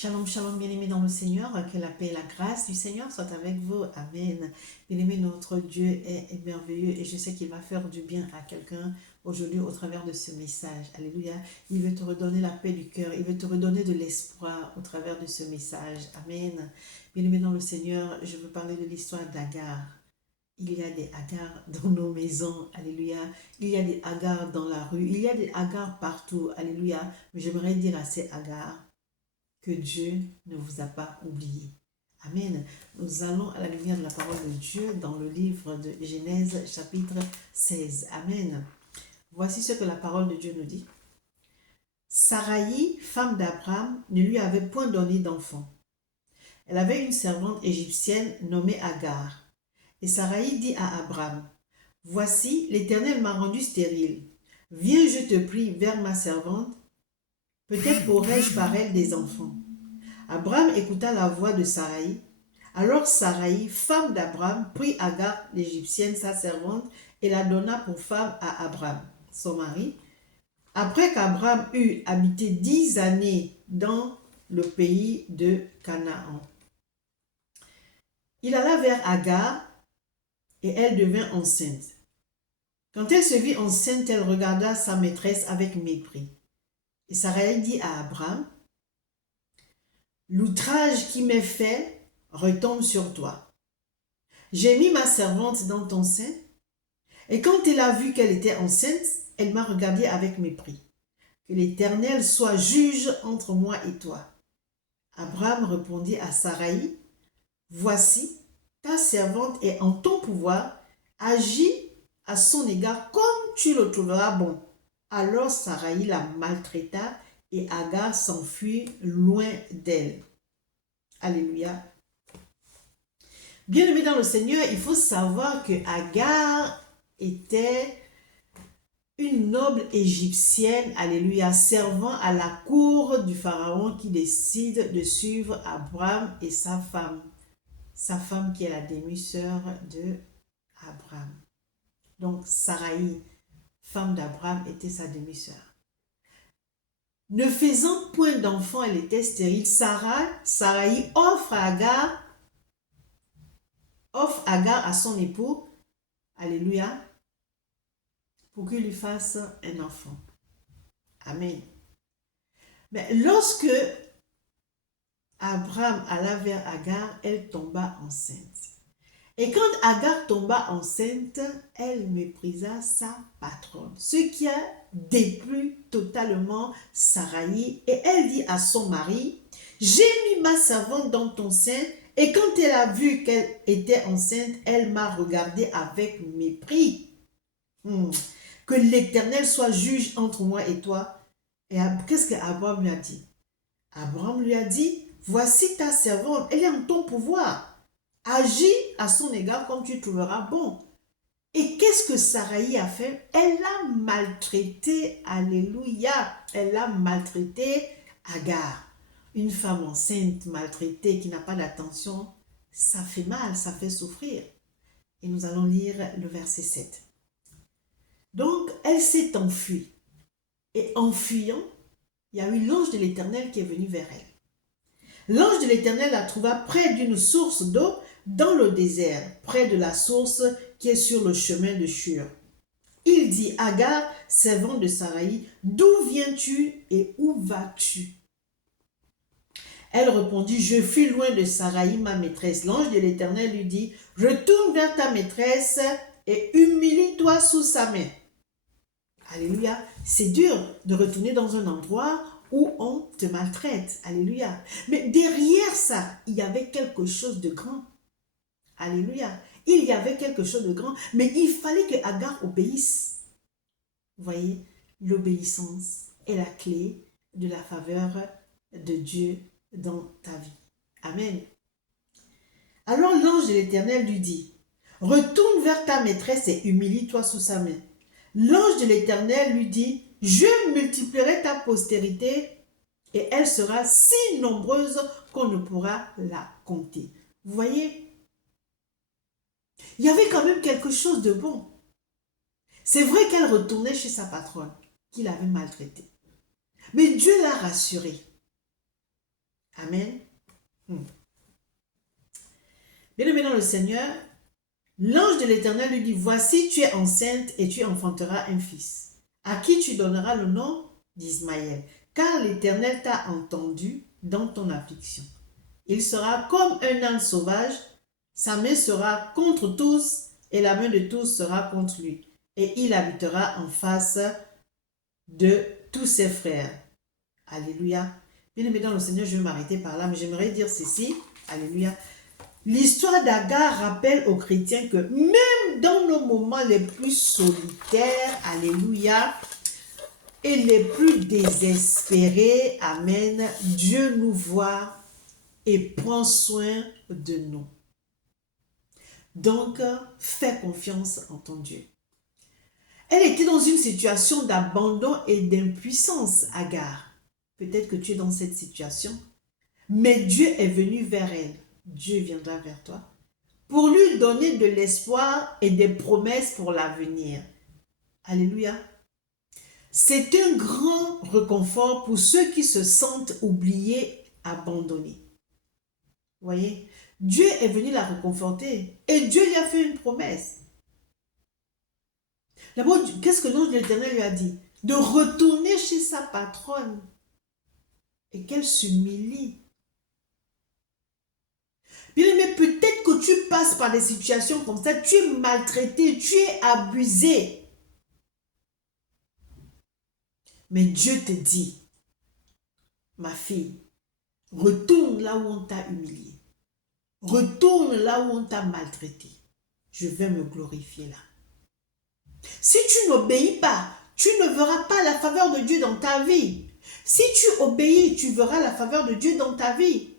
Shalom, shalom, bien-aimés dans le Seigneur, que la paix et la grâce du Seigneur soient avec vous. Amen. Bien-aimés, notre Dieu est merveilleux et je sais qu'il va faire du bien à quelqu'un aujourd'hui au travers de ce message. Alléluia. Il veut te redonner la paix du cœur, il veut te redonner de l'espoir au travers de ce message. Amen. Bien-aimés dans le Seigneur, je veux parler de l'histoire d'Agar. Il y a des Agar dans nos maisons, alléluia. Il y a des Agar dans la rue, il y a des Agar partout, alléluia. Mais j'aimerais dire à ces Agar que Dieu ne vous a pas oublié. Amen. Nous allons à la lumière de la parole de Dieu dans le livre de Genèse chapitre 16. Amen. Voici ce que la parole de Dieu nous dit. Saraï, femme d'Abraham, ne lui avait point donné d'enfant. Elle avait une servante égyptienne nommée Agar. Et Saraï dit à Abraham, « Voici, l'Éternel m'a rendu stérile. Viens, je te prie, vers ma servante. Peut-être aurai-je par elle des enfants. » Abraham écouta la voix de Saraï. Alors Saraï, femme d'Abraham, prit Agar, l'Égyptienne, sa servante, et la donna pour femme à Abraham, son mari. Après qu'Abraham eut habité 10 années dans le pays de Canaan, il alla vers Agar et elle devint enceinte. Quand elle se vit enceinte, elle regarda sa maîtresse avec mépris. Et Saraï dit à Abraham, « L'outrage qui m'est fait retombe sur toi. J'ai mis ma servante dans ton sein, et quand elle a vu qu'elle était enceinte, elle m'a regardé avec mépris. Que l'Éternel soit juge entre moi et toi. » Abraham répondit à Saraï, « Voici, ta servante est en ton pouvoir, agis à son égard comme tu le trouveras bon. » Alors Saraï la maltraita et Agar s'enfuit loin d'elle. Alléluia. Bien-aimé dans le Seigneur, il faut savoir que Agar était une noble égyptienne, alléluia, servant à la cour du pharaon qui décide de suivre Abraham et sa femme qui est la demi-sœur de Abraham. Donc Saraï, femme d'Abraham, était sa demi-sœur. Ne faisant point d'enfant, elle était stérile. Saraï offre Agar à son époux, alléluia, pour qu'il lui fasse un enfant. Amen. Mais lorsque Abraham alla vers Agar, elle tomba enceinte. Et quand Agar tomba enceinte, elle méprisa sa patronne, ce qui a déplu totalement Saraï. Et elle dit à son mari, « J'ai mis ma servante dans ton sein, et quand elle a vu qu'elle était enceinte, elle m'a regardé avec mépris. Que l'Éternel soit juge entre moi et toi. » Et qu'est-ce qu'Abraham lui a dit? Abraham lui a dit, « Voici ta servante, elle est en ton pouvoir. Agis à son égard comme tu trouveras bon. » Et qu'est-ce que Saraï a fait? Elle l'a maltraité, alléluia. Elle a maltraité Agar. Une femme enceinte, maltraitée, qui n'a pas d'attention, ça fait mal, ça fait souffrir. Et nous allons lire le verset 7. Donc, elle s'est enfuie. Et en fuyant, il y a eu l'ange de l'Éternel qui est venu vers elle. L'ange de l'Éternel la trouva près d'une source d'eau dans le désert, près de la source qui est sur le chemin de Shur. Il dit, « Agar, servante de Saraï, d'où viens-tu et où vas-tu? » Elle répondit, « Je fuis loin de Saraï, ma maîtresse. » L'ange de l'Éternel lui dit, « Retourne vers ta maîtresse et humilie-toi sous sa main. » Alléluia. C'est dur de retourner dans un endroit où on te maltraite. Alléluia. Mais derrière ça, il y avait quelque chose de grand. Alléluia. Il y avait quelque chose de grand. Mais il fallait que Agar obéisse. Vous voyez, l'obéissance est la clé de la faveur de Dieu dans ta vie. Amen. Alors l'ange de l'Éternel lui dit, « Retourne vers ta maîtresse et humilie-toi sous sa main. » L'ange de l'Éternel lui dit, « Je multiplierai ta postérité et elle sera si nombreuse qu'on ne pourra la compter. » Vous voyez, il y avait quand même quelque chose de bon. C'est vrai qu'elle retournait chez sa patronne, qui l'avait maltraitée. Mais Dieu l'a rassurée. Amen. Hmm. Bien-aimé dans le Seigneur, l'ange de l'Éternel lui dit, voici, tu es enceinte et tu enfanteras un fils, à qui tu donneras le nom d'Ismaël, car l'Éternel t'a entendu dans ton affliction. Il sera comme un âne sauvage, sa main sera contre tous et la main de tous sera contre lui. Et il habitera en face de tous ses frères. Alléluia. Bien-aimé dans le Seigneur, je vais m'arrêter par là, mais j'aimerais dire ceci. Alléluia. L'histoire d'Agar rappelle aux chrétiens que même dans nos moments les plus solitaires, alléluia, et les plus désespérés, amen, Dieu nous voit et prend soin de nous. Donc, fais confiance en ton Dieu. Elle était dans une situation d'abandon et d'impuissance, Agar. Peut-être que tu es dans cette situation, mais Dieu est venu vers elle. Dieu viendra vers toi pour lui donner de l'espoir et des promesses pour l'avenir. Alléluia. C'est un grand réconfort pour ceux qui se sentent oubliés, abandonnés. Vous voyez, Dieu est venu la réconforter et Dieu lui a fait une promesse. D'abord, qu'est-ce que l'ange de l'Éternel lui a dit? De retourner chez sa patronne et qu'elle s'humilie. Bien-aimé, peut-être que tu passes par des situations comme ça, tu es maltraité, tu es abusé. Mais Dieu te dit, ma fille, retourne là où on t'a humilié. Retourne là où on t'a maltraité. Je vais me glorifier là. Si tu n'obéis pas, tu ne verras pas la faveur de Dieu dans ta vie. Si tu obéis, tu verras la faveur de Dieu dans ta vie.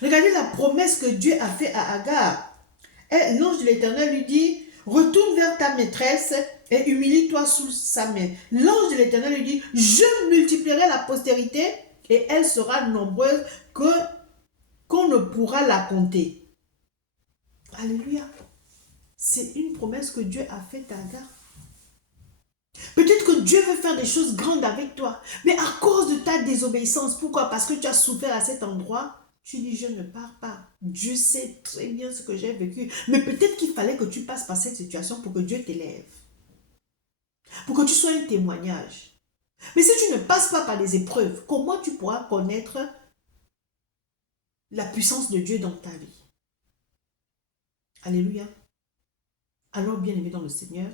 Regardez la promesse que Dieu a faite à Agar. L'ange de l'Éternel lui dit, retourne vers ta maîtresse et humilie-toi sous sa main. L'ange de l'Éternel lui dit, je multiplierai la postérité et elle sera nombreuse qu'on ne pourra la compter. Alléluia. C'est une promesse que Dieu a faite à Agar. Peut-être que Dieu veut faire des choses grandes avec toi, mais à cause de ta désobéissance, pourquoi? Parce que tu as souffert à cet endroit. Tu dis, je ne pars pas. Dieu sait très bien ce que j'ai vécu. Mais peut-être qu'il fallait que tu passes par cette situation pour que Dieu t'élève. Pour que tu sois un témoignage. Mais si tu ne passes pas par les épreuves, comment tu pourras connaître la puissance de Dieu dans ta vie? Alléluia. Alors, bien-aimé dans le Seigneur,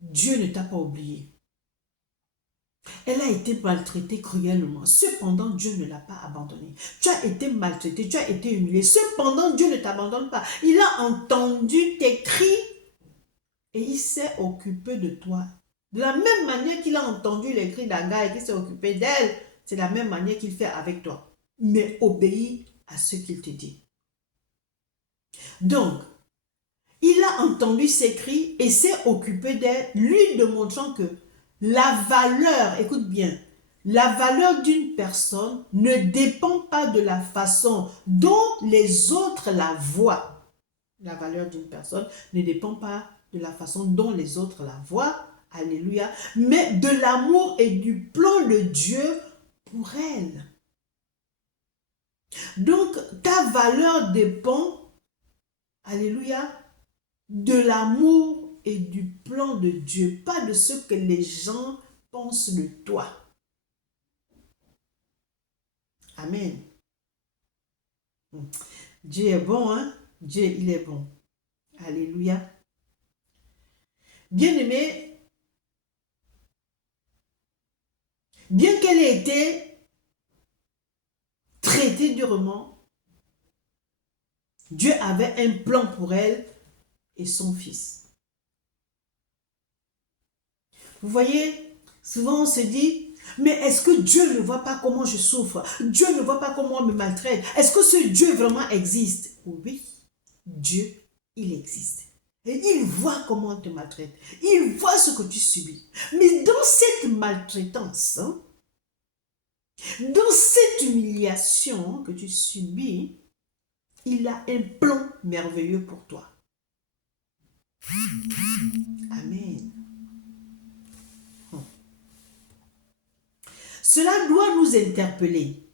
Dieu ne t'a pas oublié. Elle a été maltraitée cruellement. Cependant, Dieu ne l'a pas abandonnée. Tu as été maltraité, tu as été humilié. Cependant, Dieu ne t'abandonne pas. Il a entendu tes cris et il s'est occupé de toi. De la même manière qu'il a entendu les cris d'Agar et qu'il s'est occupé d'elle, c'est la même manière qu'il fait avec toi. Mais obéis à ce qu'il te dit. Donc, il a entendu ses cris et s'est occupé d'elle, lui démontrant que la valeur, écoute bien, la valeur d'une personne ne dépend pas de la façon dont les autres la voient. La valeur d'une personne ne dépend pas de la façon dont les autres la voient, alléluia, mais de l'amour et du plan de Dieu pour elle. Donc, ta valeur dépend, alléluia, de l'amour et du plan de Dieu, pas de ce que les gens pensent de toi. Amen. Dieu est bon, hein? Dieu, il est bon. Alléluia. Bien-aimé, bien qu'elle ait été traitée durement, Dieu avait un plan pour elle et son fils. Vous voyez, souvent on se dit, mais est-ce que Dieu ne voit pas comment je souffre? Dieu ne voit pas comment on me maltraite? Est-ce que ce Dieu vraiment existe? Oui, Dieu, il existe. Et il voit comment on te maltraite. Il voit ce que tu subis. Mais dans cette maltraitance, dans cette humiliation que tu subis, il a un plan merveilleux pour toi. Amen. Cela doit nous interpeller.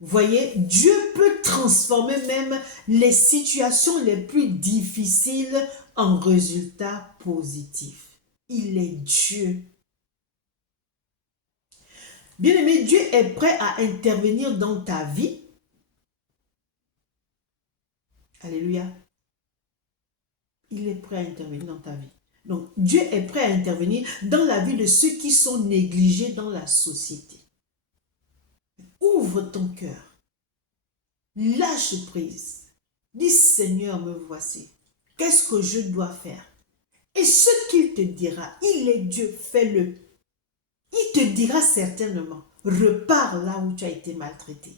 Voyez, Dieu peut transformer même les situations les plus difficiles en résultats positifs. Il est Dieu. Bien-aimé, Dieu est prêt à intervenir dans ta vie. Alléluia. Il est prêt à intervenir dans ta vie. Donc, Dieu est prêt à intervenir dans la vie de ceux qui sont négligés dans la société. Ouvre ton cœur. Lâche prise. Dis, Seigneur, me voici. Qu'est-ce que je dois faire? Et ce qu'il te dira, il est Dieu, fais-le. Il te dira certainement, repars là où tu as été maltraité.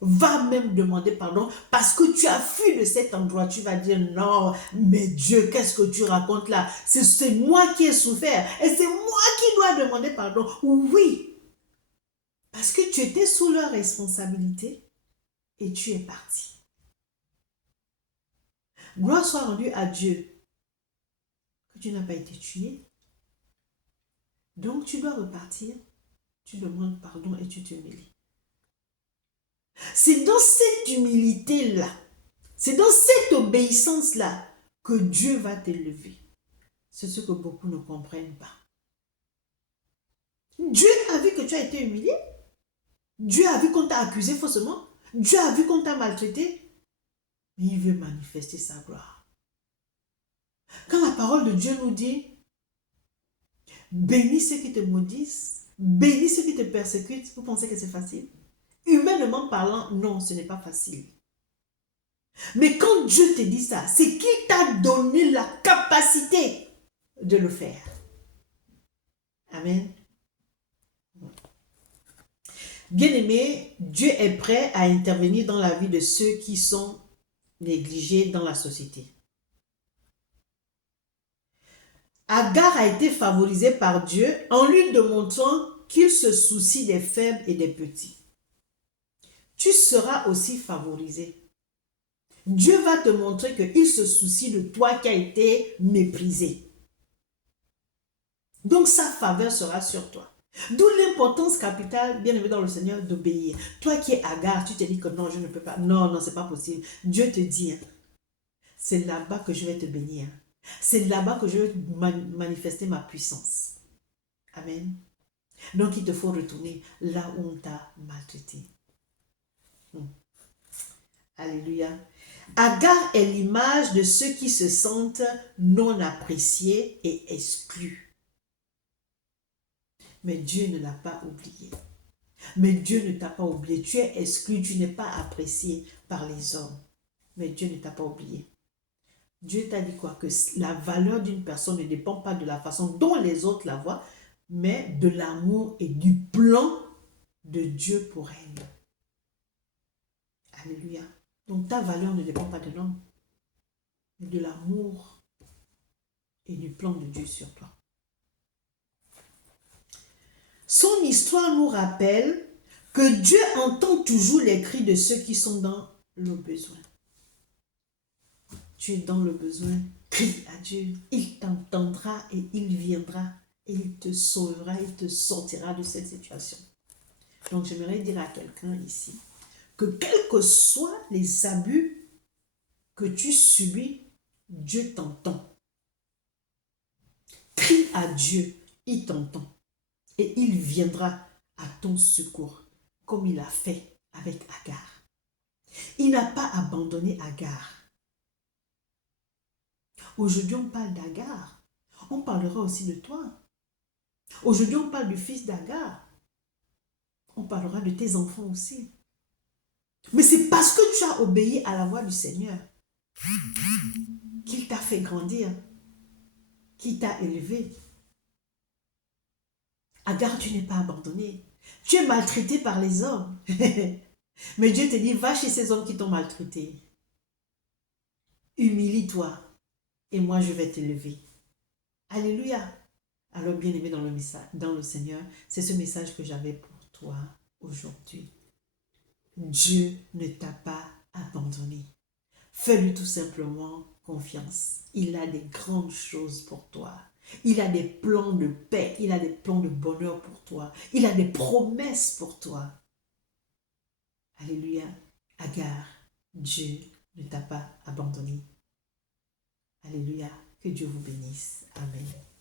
Va même demander pardon parce que tu as fui de cet endroit. Tu vas dire non, mais Dieu, qu'est-ce que tu racontes là? C'est moi qui ai souffert et c'est moi qui dois demander pardon. Oui, parce que tu étais sous leur responsabilité et tu es parti. Gloire soit rendue à Dieu que tu n'as pas été tué. Donc tu dois repartir, tu demandes pardon et tu t'humilies. C'est dans cette humilité-là, c'est dans cette obéissance-là que Dieu va t'élever. C'est ce que beaucoup ne comprennent pas. Dieu a vu que tu as été humilié. Dieu a vu qu'on t'a accusé faussement. Dieu a vu qu'on t'a maltraité. Mais il veut manifester sa gloire. Quand la parole de Dieu nous dit, bénis ceux qui te maudissent, bénis ceux qui te persécutent, vous pensez que c'est facile? Humainement parlant, non, ce n'est pas facile. Mais quand Dieu te dit ça, c'est qu'il t'a donné la capacité de le faire. Amen. Bien-aimé, Dieu est prêt à intervenir dans la vie de ceux qui sont négligés dans la société. Agar a été favorisé par Dieu en lui démontrant qu'il se soucie des faibles et des petits. Tu seras aussi favorisé. Dieu va te montrer qu'il se soucie de toi qui as été méprisé. Donc sa faveur sera sur toi. D'où l'importance capitale, bien aimé dans le Seigneur, d'obéir. Toi qui es Agar, tu te dis que non, je ne peux pas. Non, non, c'est pas possible. Dieu te dit, hein, c'est là-bas que je vais te bénir. C'est là-bas que je vais manifester ma puissance. Amen. Donc il te faut retourner là où on t'a maltraité. Alléluia. Agar est l'image de ceux qui se sentent non appréciés et exclus. Mais Dieu ne l'a pas oublié. Mais Dieu ne t'a pas oublié. Tu es exclu, tu n'es pas apprécié par les hommes. Mais Dieu ne t'a pas oublié. Dieu t'a dit quoi? Que la valeur d'une personne ne dépend pas de la façon dont les autres la voient, mais de l'amour et du plan de Dieu pour elle. Alléluia. Donc ta valeur ne dépend pas de l'homme, mais de l'amour et du plan de Dieu sur toi. Son histoire nous rappelle que Dieu entend toujours les cris de ceux qui sont dans le besoin. Tu es dans le besoin, crie à Dieu. Il t'entendra et il viendra et il te sauvera, il te sortira de cette situation. Donc j'aimerais dire à quelqu'un ici que quels que soient les abus que tu subis, Dieu t'entend. Crie à Dieu, il t'entend. Et il viendra à ton secours, comme il a fait avec Agar. Il n'a pas abandonné Agar. Aujourd'hui, on parle d'Agar. On parlera aussi de toi. Aujourd'hui, on parle du fils d'Agar. On parlera de tes enfants aussi. Mais c'est parce que tu as obéi à la voix du Seigneur qu'il t'a fait grandir, qu'il t'a élevé. Agar, tu n'es pas abandonné. Tu es maltraité par les hommes. Mais Dieu te dit, va chez ces hommes qui t'ont maltraité. Humilie-toi et moi je vais t'élever. Alléluia. Alors bien-aimé dans le Seigneur, c'est ce message que j'avais pour toi aujourd'hui. Dieu ne t'a pas abandonné. Fais-lui tout simplement confiance. Il a des grandes choses pour toi. Il a des plans de paix, il a des plans de bonheur pour toi. Il a des promesses pour toi. Alléluia. Agar, Dieu ne t'a pas abandonné. Alléluia. Que Dieu vous bénisse. Amen.